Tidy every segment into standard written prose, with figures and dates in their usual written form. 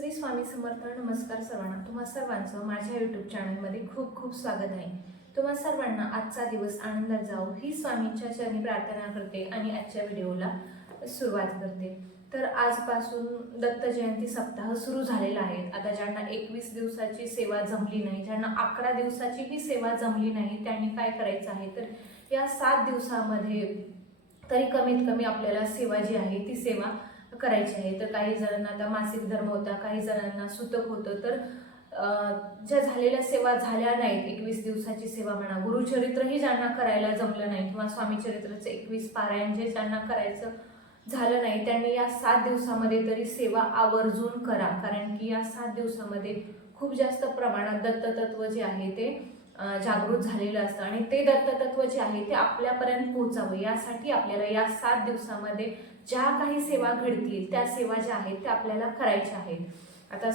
श्री स्वामी समर्थ. नमस्कार सर्वांना. तुम्हा सर्वांचं माझ्या यूट्यूब चॅनलमध्ये खूप खूप स्वागत आहे. तुम्हा सर्वांना आजचा दिवस आनंदात जावो ही स्वामींच्या चरणी प्रार्थना करते आणि आजच्या व्हिडिओला सुरुवात करते. तर आजपासून दत्त जयंती सप्ताह सुरू झालेला आहे. आता ज्यांना 21 दिवसाची सेवा जमली नाही, ज्यांना 11 दिवसाची ही सेवा जमली नाही, त्यांनी काय करायचं आहे तर या 7 दिवसामध्ये तरी कमीत कमी आपल्याला सेवा जी आहे ती सेवा करायची आहे. तर काही जणांना आता मासिक धर्म होता, काही जणांना सुतक होतं. तर ज्या झालेल्या सेवा झाल्या नाहीत, 21 दिवसाची सेवा म्हणा, गुरुचरित्रही ज्यांना करायला जमलं नाही किंवा स्वामी चरित्रचं 21 पारायण जे ज्यांना करायचं झालं नाही, त्यांनी या 7 दिवसामध्ये तरी सेवा आवर्जून करा. कारण की या 7 दिवसामध्ये खूप जास्त प्रमाणात दत्ततत्व जे आहे ते जागृत झालेलं असतं आणि ते दत्ततत्व जे आहे ते आपल्यापर्यंत पोहोचावं यासाठी आपल्याला या 7 दिवसामध्ये ज्या काही सेवा घडतील त्या सेवा ज्या आहेत त्या आपल्याला करायच्या आहेत. आता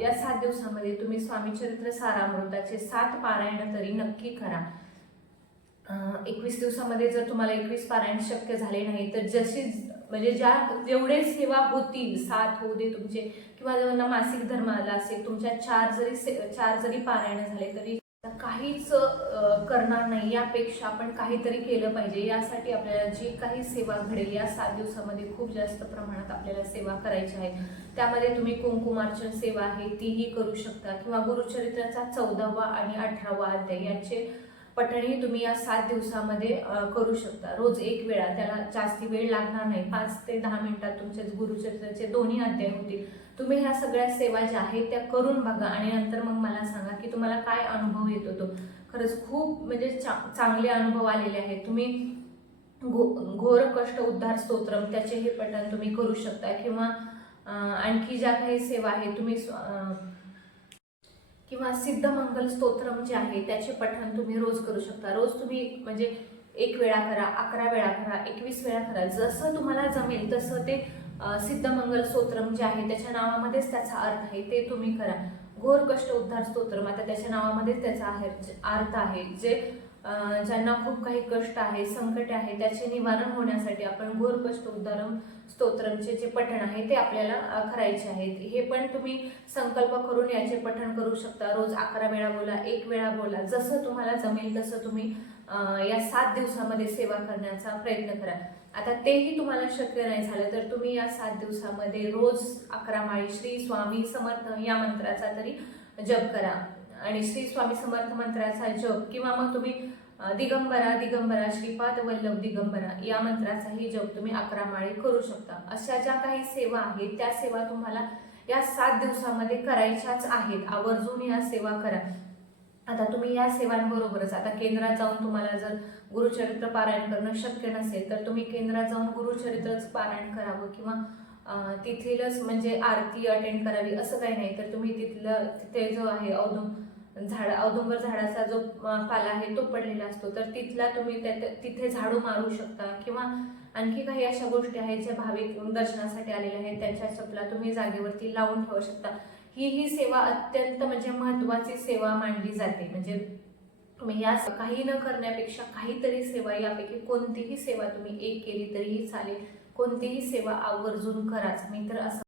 या 7 दिवसामध्ये तुम्ही स्वामी चरित्र सारामृताचे 7 पारायण तरी नक्की करा. 21 दिवसामध्ये जर तुम्हाला 21 पारायण शक्य झाले नाही तर जशी म्हणजे जेवढे सेवा होतील 7 होऊ दे तुमचे, किंवा ज्यांना मासिक धर्म आला असेल तुमच्या 4 जरी पारायण झाले तरी काहीच करणार नाही, यापेक्षा आपण काहीतरी केलं पाहिजे. यासाठी आपल्याला जी काही सेवा घडेल या 7 दिवसामध्ये खूप जास्त प्रमाणात आपल्याला सेवा करायची आहे. त्यामध्ये तुम्ही कुंकुमार्चन सेवा आहे तीही करू शकता, किंवा गुरुचरित्राचा 14वा आणि 18वा अध्याय याचे पठणही तुम्ही या 7 दिवसामध्ये करू शकता. रोज एक वेळा, त्याला जास्ती वेळ लागणार नाही, 5 ते 10 मिनिटात तुमचे गुरुचरित्राचे दोन्ही अध्याय होतील. तुम्ही ह्या सगळ्या सेवा ज्या आहेत त्या करून बघा आणि नंतर मग मला सांगा की तुम्हाला काय अनुभव येतो. तो खरंच खूप म्हणजे चांगले अनुभव आलेले आहेत. तुम्ही घोर कष्ट उद्धार स्तोत्रम त्याचे हे पठण तुम्ही करू शकता, किंवा आणखी ज्या काही सेवा आहेत तुम्ही किंवा सिद्धमंगल स्तोत्रम जे आहे त्याचे पठण तुम्ही रोज करू शकता. रोज तुम्ही म्हणजे 1 वेळा करा, 11 वेळा करा, 21 वेळा करा, जसं तुम्हाला जमेल तसं ते सिद्धमंगल स्तोत्रम जे आहे त्याच्या नावामध्येच त्याचा अर्थ आहे ते तुम्ही करा. घोर कष्ट उद्धार स्तोत्रम आता त्याच्या नावामध्येच त्याचा अर्थ आहे. जे ज्यांना खूप काही कष्ट आहे, संकट आहे, त्याचे निवारण होण्यासाठी आपण घोर कष्ट उद्धारम स्तोत्रमचे जे पठण आहे ते आपल्याला करायचे आहेत. हे पण तुम्ही संकल्प करून याचे पठण करू शकता. रोज 11 वेळा बोला, 1 वेळा बोला, जसं तुम्हाला जमेल तसं तुम्ही या 7 दिवसामध्ये सेवा करण्याचा प्रयत्न करा. आता तेही तुम्हाला शक्य नाही झालं तर तुम्ही या 7 दिवसामध्ये रोज 11 माळी श्री स्वामी समर्थ या मंत्राचा तरी जप करा. आणि श्री स्वामी समर्थ मंत्राचा जप, किंवा मग तुम्ही दिगंबरा दिगंबरा श्रीपाद वल्लभ दिगंबरा या मंत्राचाही जप तुम्ही 11 माळी करू शकता. अशा ज्या काही सेवा आहेत त्या सेवा तुम्हाला या 7 दिवसामध्ये करायच्याच आहेत. आवर्जून या सेवा करा. आता तुम्ही या सेवांबरोबरच आता केंद्रात जाऊन तुम्हाला जर गुरुचरित्र पारायण करणं शक्य नसेल तर तुम्ही केंद्रात जाऊन गुरुचरित्रच पारायण करावं, किंवा तिथेच म्हणजे आरती अटेंड करावी असं काही नाही. तर तुम्ही तिथे जो आहे औदुंबर झाडाचा जो पाला आहे तो पडलेला असतो तर तिथला तुम्ही तिथे झाडू मारू शकता, किंवा आणखी काही अशा गोष्टी आहेत ज्या भाविक दर्शनासाठी आलेल्या आहेत त्यांच्या चपला तुम्ही जागेवरती लावून ठेवू शकता. ही सेवा अत्यंत म्हणजे महत्वाची सेवा मानली जाते. म्हणजे तुम्ही या काही न करण्यापेक्षा काहीतरी सेवा, यापैकी कोणतीही सेवा तुम्ही एक केली तरीही चालेल, कोणतीही सेवा आवर्जून कराच. मी तर असं